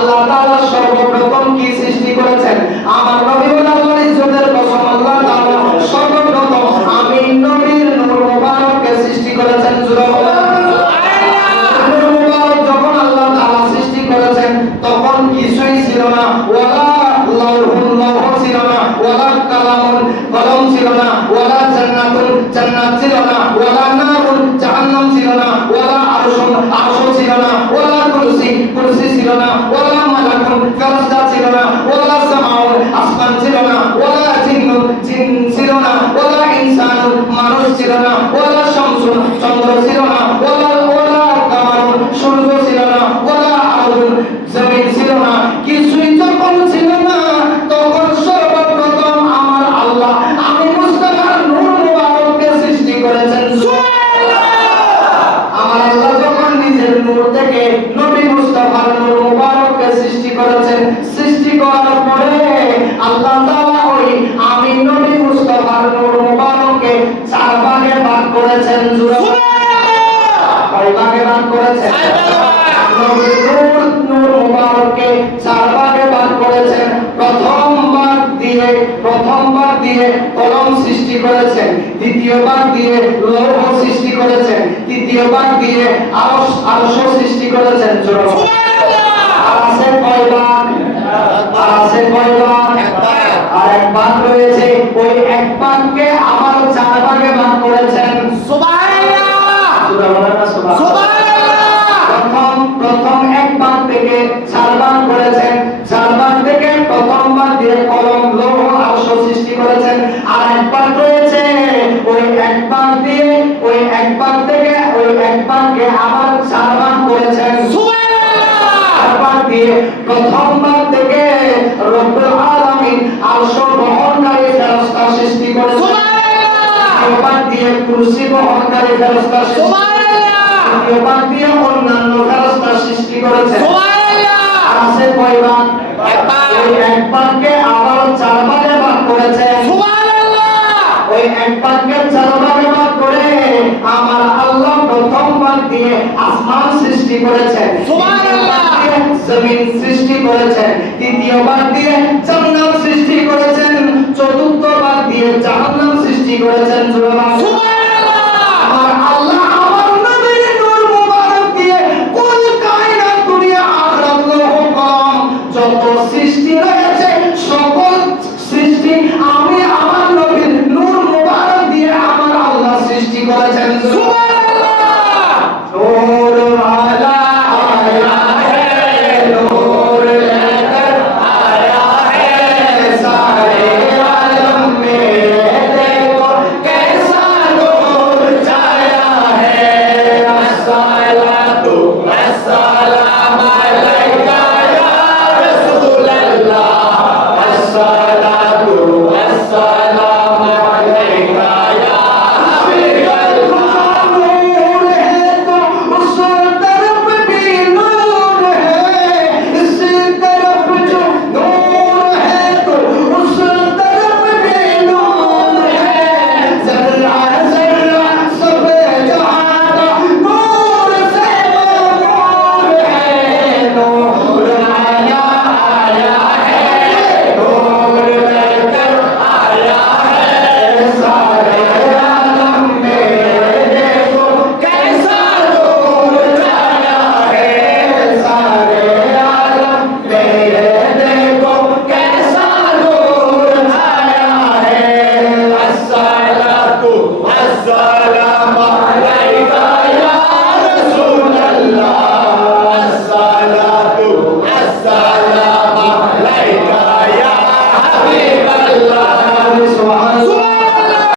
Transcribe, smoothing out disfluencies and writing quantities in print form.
আল্লাহ তাআলা সর্বপ্রথম কি সৃষ্টি করেছেন? আমার নবী বলেন আল্লাহর ইজ্জতের কসম আল্লাহ তাআলা সর্বপ্রথম আমি নবীর নূর মুবারককে সৃষ্টি করেছেন। সুবহানাল্লাহ। নূর মুবারক যখন আল্লাহ তাআলা সৃষ্টি করেছেন তখন কিছুই ছিল না, ওয়ালা লাউহুল লাউহ ছিল না, ওয়ালা কালামুন কলম ছিল না, ওয়ালা জান্নাতুন জান্নাত ছিল না, ওয়ালা নারুন জাহান্নাম ছিল না, ওয়ালা আরশুন আরশ ছিল না, ওয়ালা কুরসি কুরসি ছিল না, ওয়ালা মালাকুন ফেরেশতা ছিল না, ওয়ালা সামাউন আসমান ছিল না, ওয়ালা জিন্নুন জিন ছিল না, ওয়ালা ইনসানুন মানুষ ছিল না, ওয়ালা শামসুন চন্দ্র ছিল না, ওয়ালা কামারুন সূর্য ছিল না, ওয়ালা আরদুন জমিন ছিল না। কিছুই যখন ছিল না তখন সর্বপ্রথম আমার আল্লাহ আমি মুস্তাফার নূর মুবারককে সৃষ্টি করেছেন। সুবহানাল্লাহ। আমার আল্লাহ যখন নিজের নূর থেকে নবী মুস্তাফার নূর মুবারককে সৃষ্টি করেছেন, সৃষ্টি করার পরে আল্লাহ তাআলা ওই আমি নবী মুস্তাফার নূর মুবারককে চার ভাগে ভাগ করেছেন। সুবহানাল্লাহ। কয় ভাগে ভাগ করেছেন? নবীর নূর মুবারককে চার ভাগে ভাগ করেছেন। প্রথম ভাগ দিয়ে কলম সৃষ্টি করেছেন, দ্বিতীয় ভাগ দিয়ে লৌহ সৃষ্টি করেছেন, তৃতীয় ভাগ দিয়ে আরশ সৃষ্টি করেছেন। সুবহানাল্লাহ। আর আছে কয় ভাগ? আর আছে কয় ভাগ? আর এক ভাগ রয়েছে, ওই এক ভাগকে আবার চার ভাগে ভাগ করেছেন। সুবহানাল্লাহ। সুবহানাল্লাহ। প্রথম এক ভাগ থেকে চার ভাগ করেছেন, চার ভাগ থেকে প্রথম ভাগ দিয়ে কলম লৌহ আরশ সৃষ্টি করেছেন। আর এক ভাগ রয়েছে, ওই এক ভাগ দিয়ে ওই এক ভাগ থেকে ওই এক ভাগকে আবার চার ভাগ করেছেন। সুবহানাল্লাহ। চার ভাগ দিয়ে প্রথম ভাগ থেকে রব্বুল আলামিন আরশ বহনকারী ফেরেশতা সৃষ্টি করেছেন। সুবহানাল্লাহ। এক ভাগ দিয়ে কুরসি বহনকারী ফেরেশতা সৃষ্টি করেছেন। ভাগ দিয়ে অন্যান্য ফেরেশতা সৃষ্টি করেছেন। সুবহানাল্লাহ। আছে কয় ভাগ? এক ভাগ। ওই এক ভাগকে আবার চার ভাগে ভাগ করেছেন। সুবহানাল্লাহ। ওই এক ভাগকে চার ভাগে ভাগ করে আমার আল্লাহ প্রথম ভাগ দিয়ে আসমান সৃষ্টি করেছেন। সুবহানাল্লাহ। জমিন সৃষ্টি করেছেন, তৃতীয় ভাগ দিয়ে জান্নাত সৃষ্টি করেছেন, চতুর্থ ভাগ দিয়ে জাহান্নাম সৃষ্টি করেছেন। সুবহানাল্লাহ।